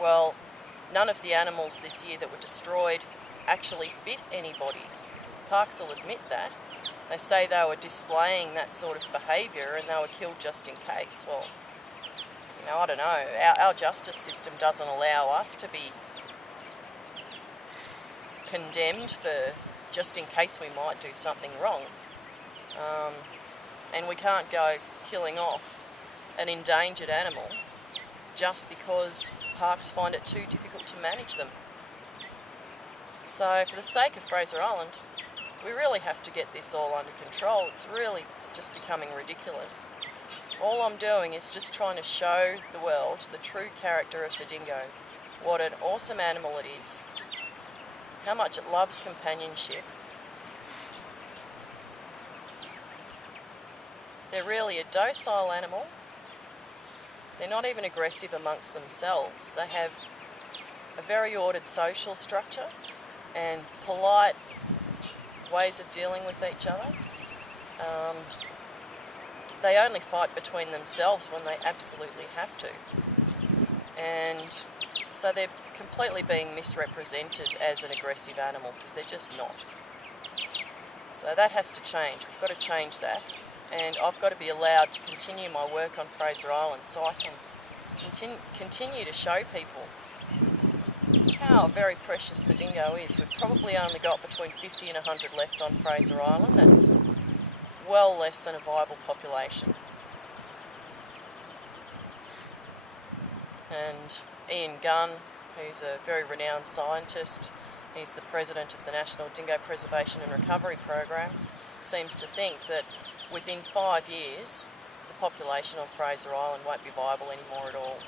Well, none of the animals this year that were destroyed actually bit anybody. Parks will admit that. They say they were displaying that sort of behaviour and they were killed just in case. Well, I don't know. Our justice system doesn't allow us to be condemned for just in case we might do something wrong. And we can't go killing off an endangered animal just because parks find it too difficult to manage them. So for the sake of Fraser Island, we really have to get this all under control. It's really just becoming ridiculous. All I'm doing is just trying to show the world the true character of the dingo, what an awesome animal it is, how much it loves companionship. They're really a docile animal. They're not even aggressive amongst themselves. They have a very ordered social structure and polite ways of dealing with each other. They only fight between themselves when they absolutely have to. And so they're completely being misrepresented as an aggressive animal because they're just not. So that has to change. We've got to change that. And I've got to be allowed to continue my work on Fraser Island so I can continue to show people how very precious the dingo is. We've probably only got between 50 and 100 left on Fraser Island. That's well less than a viable population. And Ian Gunn, who's a very renowned scientist, he's the president of the National Dingo Preservation and Recovery Program, seems to think that within 5 years the population on Fraser Island won't be viable anymore at all.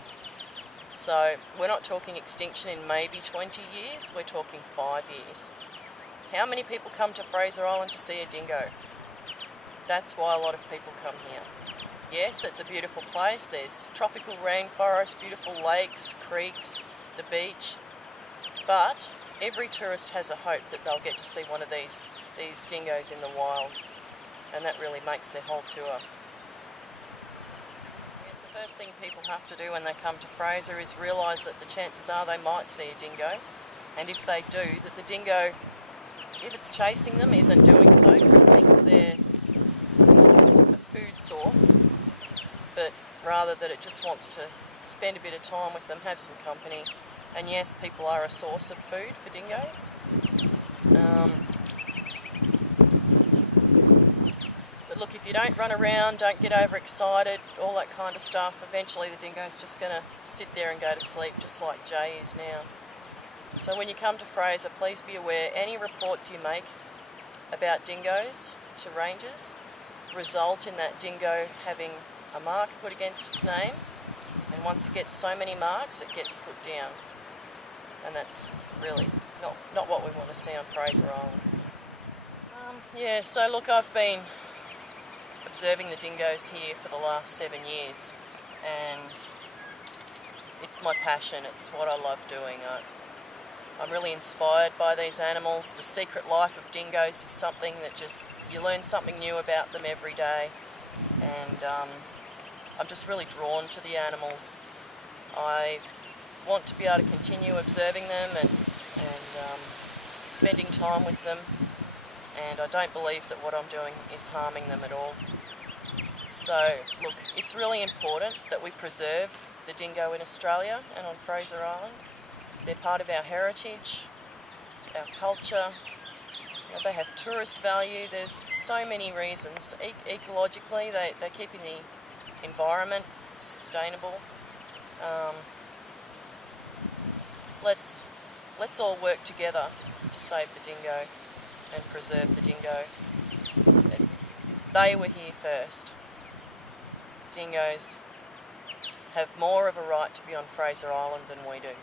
So we're not talking extinction in maybe 20 years, we're talking 5 years. How many people come to Fraser Island to see a dingo? That's why a lot of people come here. Yes, it's a beautiful place. There's tropical rainforest, beautiful lakes, creeks, the beach. But every tourist has a hope that they'll get to see one of these dingoes in the wild. And that really makes their whole tour. Yes, the first thing people have to do when they come to Fraser is realise that the chances are they might see a dingo. And if they do, that the dingo, if it's chasing them, isn't doing so because it thinks they're a food source, but rather that it just wants to spend a bit of time with them, have some company. And yes, people are a source of food for dingoes. But look, if you don't run around, don't get overexcited, all that kind of stuff, eventually the dingo's just going to sit there and go to sleep, just like Jay is now. So when you come to Fraser, please be aware any reports you make about dingoes to rangers result in that dingo having a mark put against its name, and once it gets so many marks it gets put down, and that's really not what we want to see on Fraser Island. Yeah, so look, I've been observing the dingoes here for the last 7 years, and it's my passion, it's what I love doing. I'm really inspired by these animals. The secret life of dingoes is something that just, you learn something new about them every day, and I'm just really drawn to the animals. I want to be able to continue observing them and spending time with them, and I don't believe that what I'm doing is harming them at all. So look, it's really important that we preserve the dingo in Australia and on Fraser Island. They're part of our heritage, our culture. They have tourist value. There's so many reasons. Ecologically, they're keeping the environment sustainable. Let's all work together to save the dingo and preserve the dingo. They were here first. Dingoes have more of a right to be on Fraser Island than we do.